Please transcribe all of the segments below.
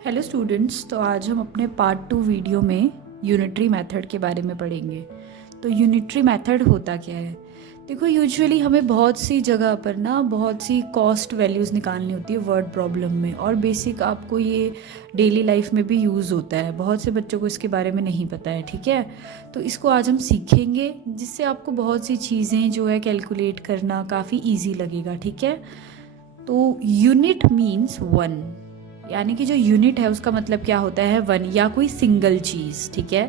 Hello students, तो आज हम अपने पार्ट 2 वीडियो में यूनिटरी मेथड के बारे में पढ़ेंगे। तो यूनिटरी मेथड होता क्या है? देखो, यूजुअली हमें बहुत सी जगह पर ना बहुत सी कॉस्ट वैल्यूज़ निकालनी होती है वर्ड प्रॉब्लम में, और बेसिक आपको ये डेली लाइफ में भी यूज़ होता है। बहुत से बच्चों को इसके बारे में नहीं पता है, ठीक है। तो इसको आज हम सीखेंगे, जिससे आपको बहुत सी चीज़ें जो है कैलकुलेट करना काफ़ी ईजी लगेगा, ठीक है। तो यूनिट मीन्स वन, यानी कि जो यूनिट है उसका मतलब क्या होता है? वन, या कोई सिंगल चीज़, ठीक है।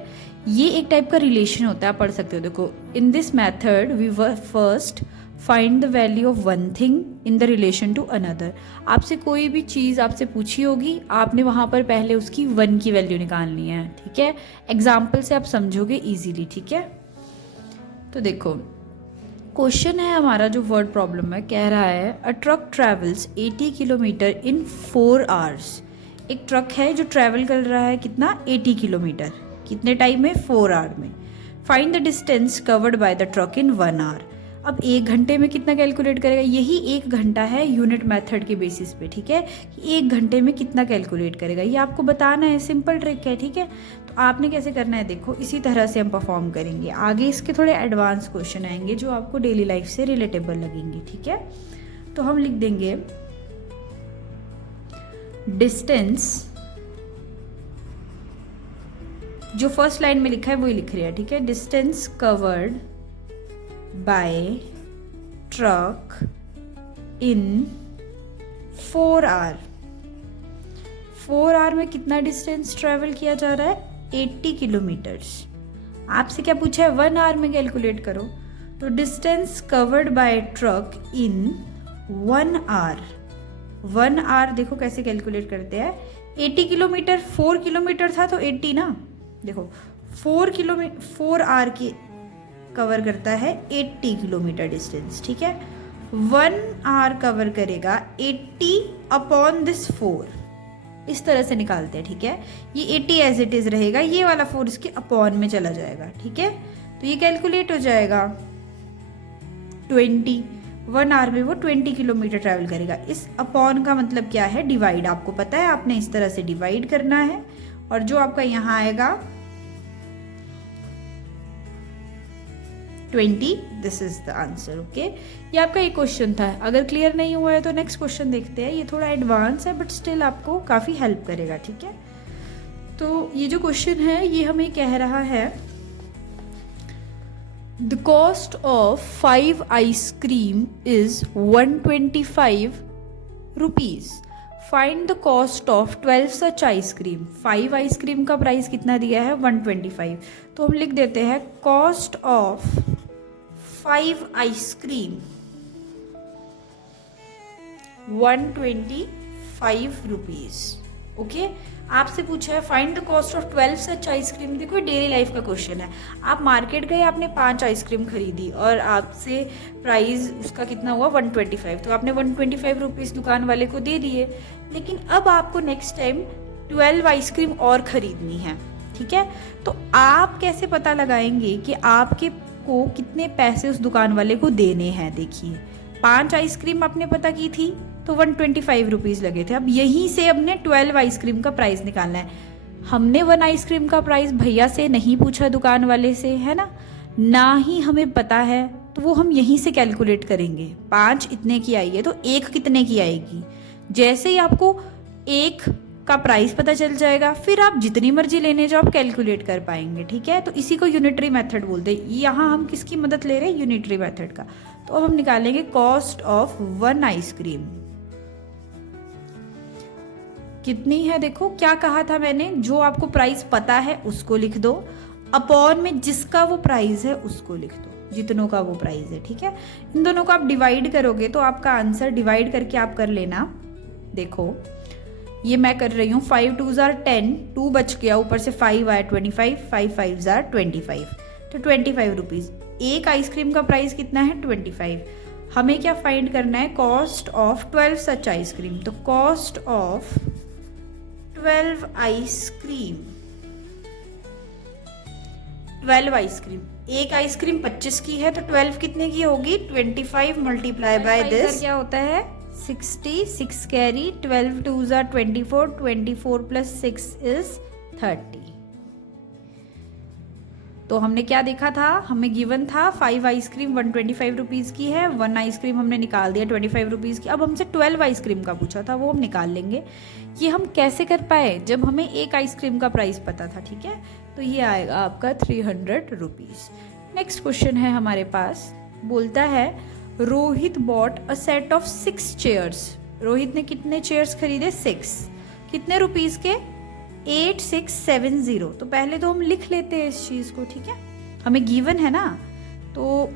ये एक टाइप का रिलेशन होता है, आप पढ़ सकते हो। देखो, in this method we first find the value of one thing in the relation to another. आपसे कोई भी चीज़ आपसे पूछी होगी, आपने वहाँ पर पहले उसकी वन की वैल्यू निकालनी है, ठीक है। एग्जाम्पल से आप समझोगे ईजीली, ठीक है। तो देखो, क्वेश्चन है हमारा, जो वर्ड प्रॉब्लम है, कह रहा है अ truck travels 80 kilometre in 4 hours. एक ट्रक है जो ट्रैवल कर रहा है कितना? 80 किलोमीटर। कितने टाइम में? 4 आवर में। Find the distance covered by the truck in 1 hour. अब 1 घंटे में कितना कैलकुलेट करेगा? यही 1 घंटा है यूनिट मेथड के बेसिस पे, ठीक है। 1 घंटे में कितना कैलकुलेट करेगा ये आपको बताना है, सिंपल ट्रिक है, ठीक है। तो आपने कैसे करना है, देखो इसी तरह से हम परफॉर्म करेंगे। आगे इसके थोड़े एडवांस क्वेश्चन आएंगे जो आपको डेली लाइफ से रिलेटेबल लगेंगे, ठीक है। तो हम लिख देंगे डिस्टेंस, जो फर्स्ट लाइन में लिखा है वही लिख रहे हैं, ठीक है। Distance covered by truck in 4 hour. 4 hour में कितना डिस्टेंस ट्रेवल किया जा रहा है? 80 किलोमीटर्स। आपसे क्या पूछा है? 1 आवर में कैलकुलेट करो। तो distance covered by truck in 1 hour. 1 hour देखो कैसे कैलकुलेट करते हैं। 80 किलोमीटर, 4 किलोमीटर था तो 80 ना। देखो 4 आवर की कवर करता है 80 किलोमीटर डिस्टेंस, ठीक है। 1 आवर कवर करेगा 80 अपॉन दिस 4। इस तरह से निकालते हैं, ठीक है। ये 80 एज इट इज रहेगा, ये वाला 4 इसके अपॉन में चला जाएगा, ठीक है। तो ये कैलकुलेट हो जाएगा 20। 1 आवर में वो 20 किलोमीटर ट्रैवल करेगा। इस अपॉन का मतलब क्या है? डिवाइड। आपको पता है, आपने इस तरह से डिवाइड करना है, और जो आपका यहाँ आएगा 20, this is the answer, okay. ये आपका एक क्वेश्चन था। अगर क्लियर नहीं हुआ है तो नेक्स्ट क्वेश्चन देखते हैं। ये थोड़ा एडवांस है बट स्टिल आपको काफ़ी हेल्प करेगा, ठीक है। तो ये जो क्वेश्चन है ये हमें कह रहा है the cost of 5 ice cream is 125 rupees. Find the cost of 12 such ice cream. 5 ice cream का प्राइस कितना दिया है? 125। तो हम लिख देते हैं cost of 5 ice cream 125 rupees, okay. आपसे पूछा है find the cost of 12 such ice cream. देखो डेली लाइफ का क्वेश्चन है। आप मार्केट गए, आपने 5 आइसक्रीम खरीदी और आपसे प्राइस उसका कितना हुआ? 125। तो आपने 125 रुपीज़ दुकान वाले को दे दिए। लेकिन अब आपको नेक्स्ट टाइम 12 आइसक्रीम और खरीदनी है, ठीक है। तो आप कैसे पता लगाएंगे कि आपके को कितने पैसे उस दुकान वाले को देने हैं? देखिए 5 आइसक्रीम आपने पता की थी तो 125 रुपीज़ लगे थे। अब यहीं से हमने 12 आइसक्रीम का प्राइस निकालना है। हमने 1 आइसक्रीम का प्राइस भैया से नहीं पूछा, दुकान वाले से, है ना ही हमें पता है, तो वो हम यहीं से कैलकुलेट करेंगे। 5 इतने की आई है तो 1 कितने की आएगी। जैसे ही आपको 1 का प्राइस पता चल जाएगा, फिर आप जितनी मर्जी लेने जाओ आप कैलकुलेट कर पाएंगे, ठीक है। तो इसी को यूनिटरी मेथड बोलते हैं। यहाँ हम किसकी मदद ले रहे हैं? यूनिटरी मेथड का। तो अब हम निकालेंगे कॉस्ट ऑफ 1 आइसक्रीम कितनी है। देखो क्या कहा था मैंने, जो आपको प्राइस पता है उसको लिख दो, अपॉन में जिसका वो प्राइस है उसको लिख दो, जितनों का वो प्राइस है, ठीक है। इन दोनों को आप डिवाइड करोगे तो आपका आंसर डिवाइड करके आप कर लेना। देखो ये मैं कर रही हूँ, 5 2 जार 10, 2 बच गया, ऊपर से 5 आया 25, 5 5 जार 25, तो 25 रुपीज़। एक आइसक्रीम का प्राइस कितना है? 25। हमें क्या फाइंड करना है? Cost of 12 such ice cream. तो कॉस्ट ऑफ 12 आइसक्रीम, 12 आइसक्रीम, एक आइसक्रीम 25 की है तो 12 कितने की होगी? 25 मल्टीप्लाई बाय दिस क्या होता है? 60, 6 carry, 12 2s are 24, 24 plus 6 is 30। तो हमने क्या देखा था, हमें गिवन था 5 आइसक्रीम 125 रुपीज़ की है, 1 आइसक्रीम हमने निकाल दिया 25 रुपीज़ की। अब हमसे 12 आइसक्रीम का पूछा था, वो हम निकाल लेंगे। ये हम कैसे कर पाए, जब हमें एक आइसक्रीम का प्राइस पता था, ठीक है। तो ये आएगा आपका 300 रुपीज़। नेक्स्ट क्वेश्चन है हमारे पास, बोलता है Rohit bought a set of 6 chairs. Rohit ने कितने चेयर्स खरीदे, 6। कितने रुपीज़ के, 8670। तो पहले तो हम लिख लेते हैं इस चीज़ को, ठीक है, हमें गिवन है ना। तो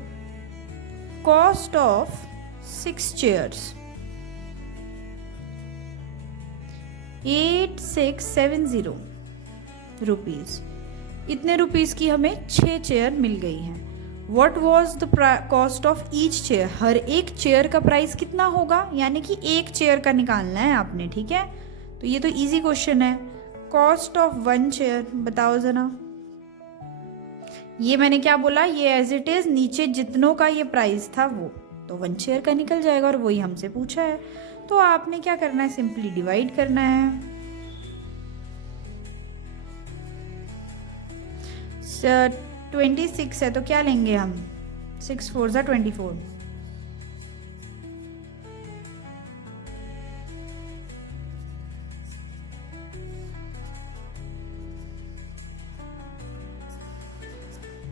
कॉस्ट ऑफ 6 चेयर्स 8670 रुपीज़। इतने रुपीज़ की हमें 6 चेयर मिल गई हैं। What was the cost of each chair, हर एक चेयर का प्राइस कितना होगा, यानी कि एक चेयर का निकालना है आपने, ठीक है। तो ये तो इजी क्वेश्चन है। कॉस्ट ऑफ 1 चेयर बताओ जना। ये मैंने क्या बोला, ये एज इट इज नीचे जितनों का ये प्राइस था वो तो 1 चेयर का निकल जाएगा, और वही हमसे पूछा है। तो आपने क्या करना है, सिंपली डिवाइड करना है। 26 है तो क्या लेंगे हम, 6 4 जा 24।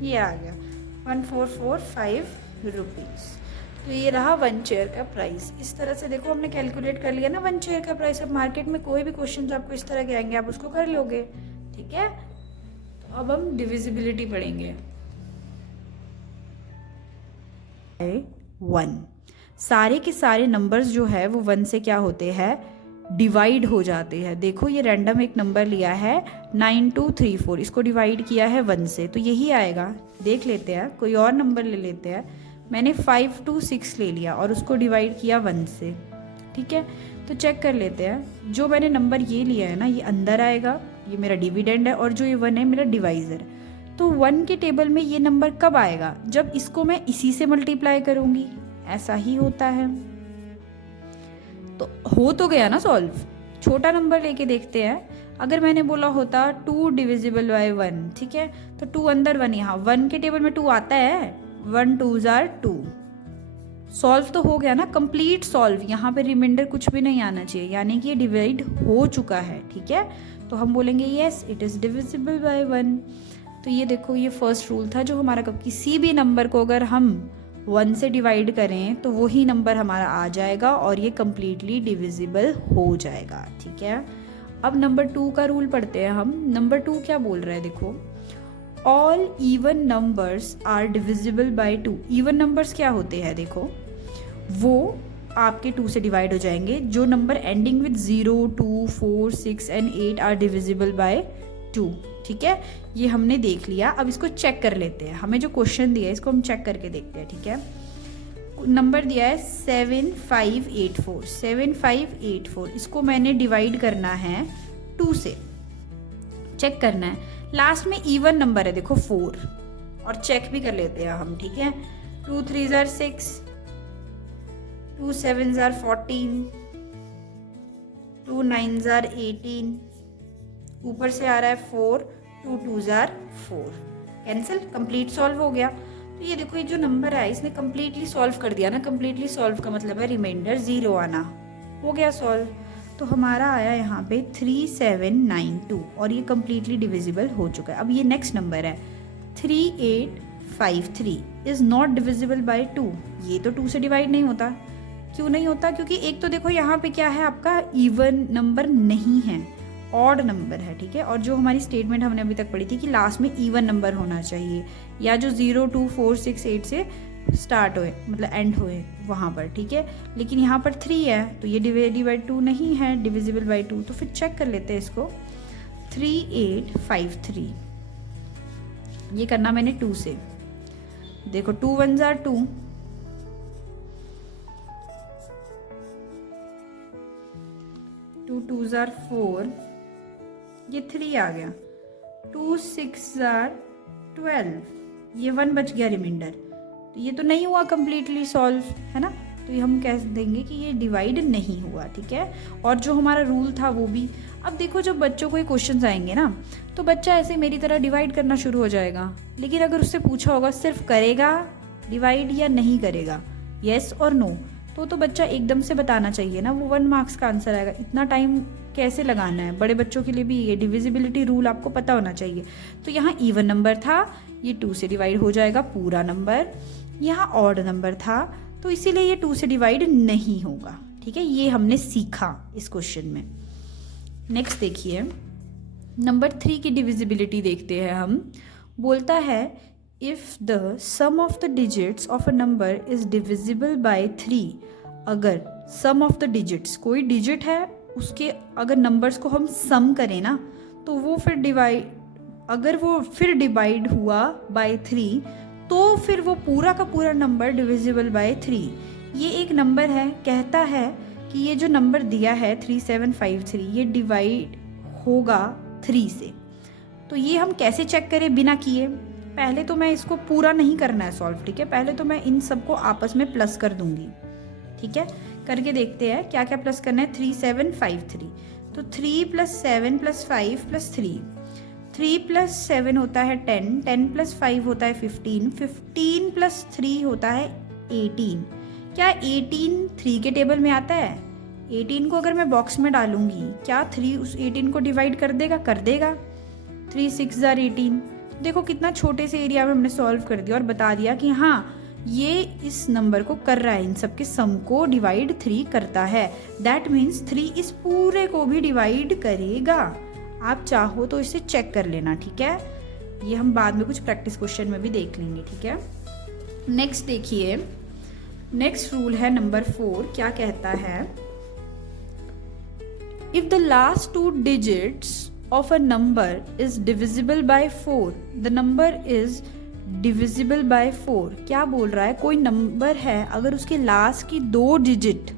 ये आ गया 1445 रुपीज़। तो ये रहा 1 चेयर का प्राइस। इस तरह से देखो हमने कैलकुलेट कर लिया ना 1 चेयर का प्राइस। अब मार्केट में कोई भी क्वेश्चन आपको इस तरह के आएंगे, आप उसको कर लोगे, ठीक है। तो अब हम डिविजिबिलिटी पढ़ेंगे। 1, सारे के सारे नंबर्स जो है वो 1 से क्या होते हैं, डिवाइड हो जाते हैं। देखो ये रैंडम एक नंबर लिया है 9234, इसको डिवाइड किया है 1 से, तो यही आएगा। देख लेते हैं, कोई और नंबर ले लेते हैं। मैंने 526 ले लिया और उसको डिवाइड किया 1 से, ठीक है। तो चेक कर लेते हैं, जो मैंने नंबर ये लिया है ना, ये अंदर आएगा, ये मेरा डिविडेंड है, और जो ये 1 है मेरा डिवाइज़र। तो 1 के टेबल में ये नंबर कब आएगा, जब इसको मैं इसी से मल्टीप्लाई करूँगी। ऐसा ही होता है। तो हो तो गया ना सॉल्व। छोटा नंबर लेके देखते हैं। अगर मैंने बोला होता 2 डिविजिबल बाय 1, ठीक है, तो 2 अंदर 1 यहाँ, 1 के टेबल में 2 आता है, 1 2s are 2। सॉल्व तो हो गया ना, कंप्लीट सॉल्व। यहाँ पे रिमाइंडर कुछ भी नहीं आना चाहिए, यानी कि ये डिवाइड हो चुका है, ठीक है। तो हम बोलेंगे yes it is divisible by 1। तो ये देखो, ये फर्स्ट रूल था जो हमारा, कब किसी भी नंबर को अगर हम 1 से डिवाइड करें तो वही नंबर हमारा आ जाएगा और ये कम्प्लीटली डिविजिबल हो जाएगा, ठीक है। अब नंबर 2 का रूल पढ़ते हैं हम। नंबर 2 क्या बोल रहा है, देखो, all even numbers are divisible by 2। Even numbers क्या होते हैं, देखो, वो आपके 2 से डिवाइड हो जाएंगे। जो number ending with 0 2 4 6 and 8 are divisible by 2, ठीक है। ये हमने देख लिया। अब इसको चेक कर लेते हैं। हमें जो क्वेश्चन दिया है इसको हम चेक करके देखते हैं, ठीक है। नंबर दिया है 7584, 7584, इसको मैंने डिवाइड करना है 2 से, चेक करना है। लास्ट में इवन नंबर है, देखो 4, और चेक भी कर लेते हैं हम, ठीक है। 2 3s are 6, 2 7s are 14, 2 9s are 18, ऊपर से आ रहा है 4, 2 2s are 4, cancel, complete solve हो गया। तो ये देखो, ये जो नंबर है इसने कंप्लीटली सॉल्व कर दिया ना। कंप्लीटली सॉल्व का मतलब है रिमाइंडर 0 आना। हो गया सॉल्व। तो हमारा आया यहाँ पे 3792 और ये कंप्लीटली डिविजिबल हो चुका है। अब ये नेक्स्ट नंबर है 3853 इज़ नॉट डिविजिबल बाय 2। ये तो 2 से डिवाइड नहीं होता। क्यों नहीं होता? क्योंकि एक तो देखो यहाँ पे क्या है, आपका इवन नंबर नहीं है, ऑड नंबर है, ठीक है। और जो हमारी स्टेटमेंट हमने अभी तक पढ़ी थी कि लास्ट में इवन नंबर होना चाहिए, या जो 0 2 4 6 8 से स्टार्ट होए, मतलब एंड होए वहाँ पर, ठीक है। लेकिन यहाँ पर 3 है तो ये डिवाइड बाई 2 नहीं है, डिविजिबल बाई 2। तो फिर चेक कर लेते हैं इसको। 3853 ये करना मैंने 2 से। देखो 2 1s are 2, 2 2s are 4, ये 3 आ गया, 2 6s are 12, ये 1 बच गया रिमाइंडर। तो ये तो नहीं हुआ कंप्लीटली सॉल्व, है ना। तो ये हम कह देंगे कि ये डिवाइड नहीं हुआ, ठीक है। और जो हमारा रूल था वो भी, अब देखो जब बच्चों को ये क्वेश्चन आएंगे ना तो बच्चा ऐसे मेरी तरह डिवाइड करना शुरू हो जाएगा, लेकिन अगर उससे पूछा होगा सिर्फ करेगा डिवाइड या नहीं करेगा, येस और नो, तो बच्चा एकदम से बताना चाहिए ना, वो 1 मार्क्स का आंसर आएगा। इतना टाइम कैसे लगाना है, बड़े बच्चों के लिए भी ये डिविजिबिलिटी रूल आपको पता होना चाहिए। तो यहाँ इवन नंबर था, ये 2 से डिवाइड हो जाएगा पूरा नंबर, यहाँ ऑड नंबर था तो इसीलिए ये 2 से डिवाइड नहीं होगा, ठीक है। ये हमने सीखा इस क्वेश्चन में। नेक्स्ट देखिए नंबर 3 की डिविजिबिलिटी देखते हैं हम। बोलता है if the sum of the digits of a number is divisible by 3, अगर सम ऑफ द डिजिट्स, कोई डिजिट है उसके अगर नंबर्स को हम सम करें ना तो वो फिर डिवाइड, अगर वो फिर डिवाइड हुआ बाय 3 तो फिर वो पूरा का पूरा नंबर डिविजिबल बाय 3। ये एक नंबर है, कहता है कि ये जो नंबर दिया है 3753 ये डिवाइड होगा 3 से। तो ये हम कैसे चेक करें बिना किए, पहले तो मैं इसको पूरा नहीं करना है सॉल्व, ठीक है। पहले तो मैं इन सबको आपस में प्लस कर दूंगी, ठीक है। करके देखते हैं क्या क्या प्लस करना है। 3753 तो 3 + 7 + 5 + 3, 3 + 7 होता है 10, 10 + 5 होता है 15, 15 + 3 होता है 18। क्या 18 3 के टेबल में आता है? 18 को अगर मैं बॉक्स में डालूंगी क्या 3 उस 18 को डिवाइड कर देगा? कर देगा। 3 6 * 18। देखो कितना छोटे से एरिया में हमने सॉल्व कर दिया और बता दिया कि हाँ ये इस नंबर को कर रहा है, इन सब के सम को डिवाइड 3 करता है। दैट मीन्स 3 इस पूरे को भी डिवाइड करेगा। आप चाहो तो इसे चेक कर लेना, ठीक है। ये हम बाद में कुछ प्रैक्टिस क्वेश्चन में भी देख लेंगे, ठीक है। नेक्स्ट देखिए, नेक्स्ट रूल है नंबर 4। क्या कहता है? If the last 2 digits of a number is divisible by 4, the number is divisible by 4। क्या बोल रहा है? कोई नंबर है अगर उसके लास्ट की 2 डिजिट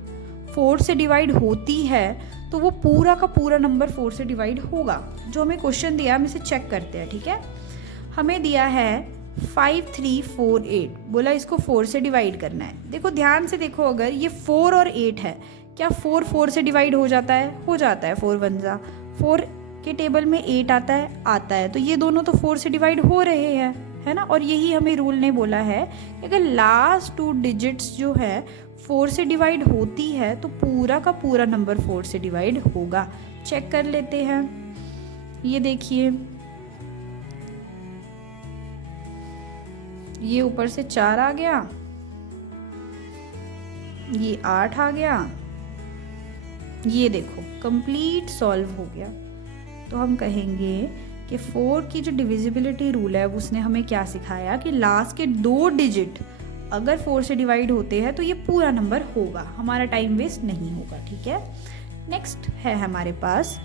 4 से डिवाइड होती है तो वो पूरा का पूरा नंबर 4 से डिवाइड होगा। जो हमें क्वेश्चन दिया हम इसे चेक करते हैं, ठीक है। हमें दिया है 5348, बोला इसको 4 से डिवाइड करना है। देखो ध्यान से देखो, अगर ये 4 और 8 है, क्या 4 4 से डिवाइड हो जाता है? हो जाता है। 4 1 जा 4 के टेबल में 8 आता है, तो ये दोनों तो 4 से डिवाइड हो रहे हैं, है ना। और यही हमें रूल ने बोला है कि अगर लास्ट 2 डिजिट्स जो है 4 से डिवाइड होती है तो पूरा का पूरा नंबर 4 से डिवाइड होगा। चेक कर लेते हैं। ये देखिए, ये ऊपर से 4 आ गया, ये 8 आ गया, ये देखो कंप्लीट सॉल्व हो गया। तो हम कहेंगे कि 4 की जो डिविजिबिलिटी रूल है उसने हमें क्या सिखाया कि लास्ट के 2 डिजिट अगर 4 से डिवाइड होते हैं तो ये पूरा नंबर होगा, हमारा टाइम वेस्ट नहीं होगा, ठीक है। नेक्स्ट है हमारे पास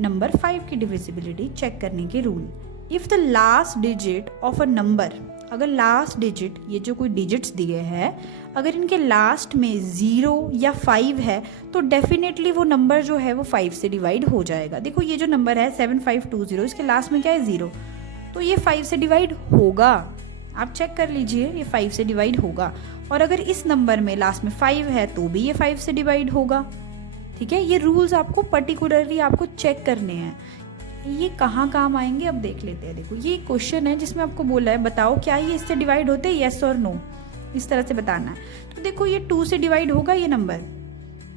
नंबर 5 की डिविजिबिलिटी चेक करने के rule. If the last digit of a number, अगर लास्ट डिजिट, ये जो कोई डिजिट्स दिए हैं, अगर इनके लास्ट में 0 या 5 है तो डेफिनेटली वो नंबर जो है वो 5 से डिवाइड हो जाएगा। देखो ये जो नंबर है 7520, इसके लास्ट में क्या है? 0, तो ये 5 से डिवाइड होगा। आप चेक कर लीजिए, ये 5 से डिवाइड होगा। और अगर इस नंबर में लास्ट में 5 है तो भी ये 5 से डिवाइड होगा, ठीक है। ये रूल्स आपको पर्टिकुलरली आपको चेक करने हैं। ये कहाँ काम आएंगे अब देख लेते हैं। देखो ये क्वेश्चन है जिसमें आपको बोला है बताओ क्या ये इससे डिवाइड होते हैं, येस और नो, इस तरह से बताना है। तो देखो ये 2 से डिवाइड होगा ये नंबर,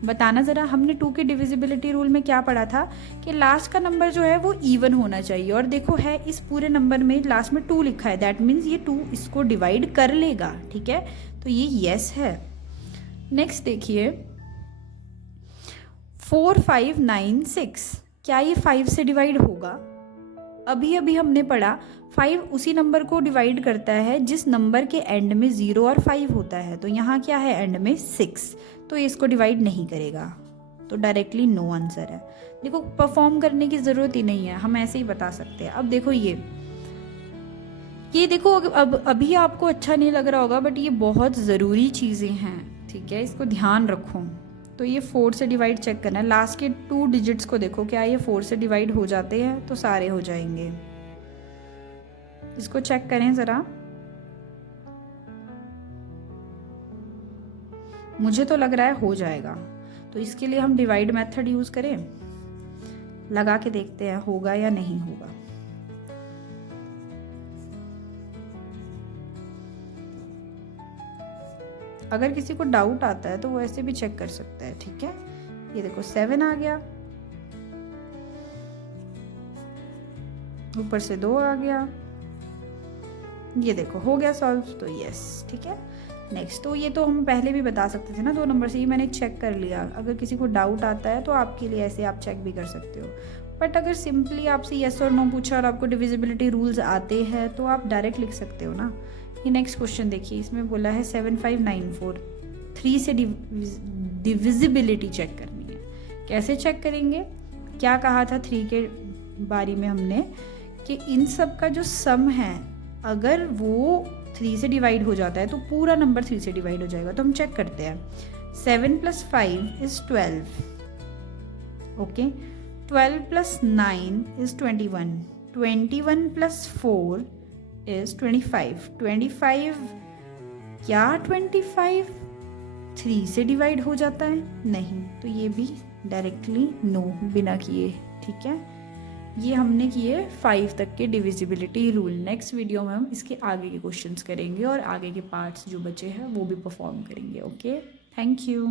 बताना ज़रा। हमने 2 के डिविजिबिलिटी रूल में क्या पढ़ा था कि लास्ट का नंबर जो है वो इवन होना चाहिए, और देखो है इस पूरे नंबर में लास्ट में 2 लिखा है, दैट मीन्स ये 2 इसको डिवाइड कर लेगा, ठीक है। तो ये येस है। नेक्स्ट देखिए 4596, क्या ये 5 से डिवाइड होगा? अभी अभी हमने पढ़ा 5 उसी नंबर को डिवाइड करता है जिस नंबर के एंड में 0 और 5 होता है। तो यहाँ क्या है? एंड में 6, तो ये इसको डिवाइड नहीं करेगा, तो डायरेक्टली नो आंसर है। देखो परफॉर्म करने की ज़रूरत ही नहीं है, हम ऐसे ही बता सकते हैं। अब देखो ये देखो, अब अभी आपको अच्छा नहीं लग रहा होगा बट ये बहुत ज़रूरी चीज़ें हैं, ठीक है, इसको ध्यान रखो। तो ये 4 से डिवाइड चेक करना है। लास्ट के 2 डिजिट्स को देखो, क्या ये 4 से डिवाइड हो जाते हैं? तो सारे हो जाएंगे। इसको चेक करें ज़रा। मुझे तो लग रहा है हो जाएगा, तो इसके लिए हम डिवाइड मेथड यूज़ करें, लगा के देखते हैं होगा या नहीं होगा। अगर किसी को डाउट आता है तो वो ऐसे भी चेक कर सकता है, ठीक है। ये देखो 7 आ गया, ऊपर से 2 आ गया, ये देखो हो गया सॉल्व, तो यस ठीक है। नेक्स्ट, तो ये तो हम पहले भी बता सकते थे ना 2 नंबर से, ये मैंने चेक कर लिया। अगर किसी को डाउट आता है तो आपके लिए ऐसे आप चेक भी कर सकते हो। बट अगर सिंपली आपसे येस और नो पूछा और आपको डिविजिबिलिटी रूल्स आते हैं तो आप डायरेक्ट लिख सकते हो ना। ये नेक्स्ट क्वेश्चन देखिए, इसमें बोला है 7594, 3 से डिविजिबिलिटी चेक करनी है। कैसे चेक करेंगे, क्या कहा था 3 के बारे में हमने, कि इन सब का जो सम है अगर वो 3 से डिवाइड हो जाता है तो पूरा नंबर 3 से डिवाइड हो जाएगा। तो हम चेक करते हैं, 7 + 5 = 12, ओके। 12 + 9 = 21, 21 + 4 = 25, 25 क्या 25 3 से डिवाइड हो जाता है? नहीं, तो ये भी डायरेक्टली नो बिना किए, ठीक है। ये हमने किए 5 तक के डिविजिबिलिटी रूल। नेक्स्ट वीडियो में हम इसके आगे के क्वेश्चंस करेंगे और आगे के पार्ट्स जो बचे हैं वो भी परफॉर्म करेंगे, ओके। Thank you.